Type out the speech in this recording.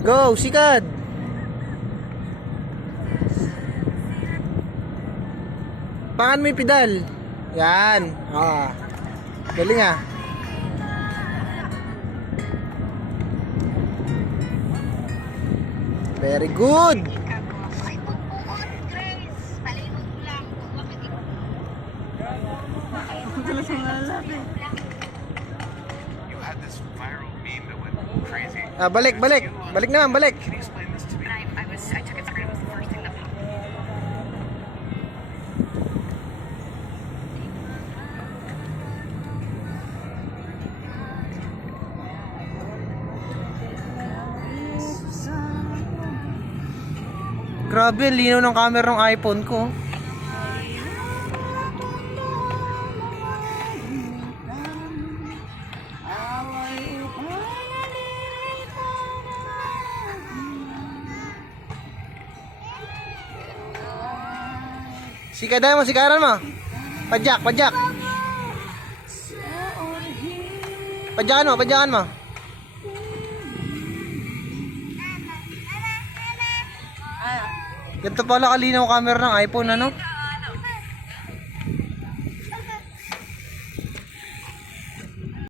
Go, sikad. Pangan mo yung pedal. Yan. Galing ah. Very good. Balik. Balik naman, balik. Grabe, linaw ng camera ng iPhone ko. Sikadan mo, sikaran mo. Padyak. Padyakan mo. Ganito pala kalinaw camera ng iPhone, ano?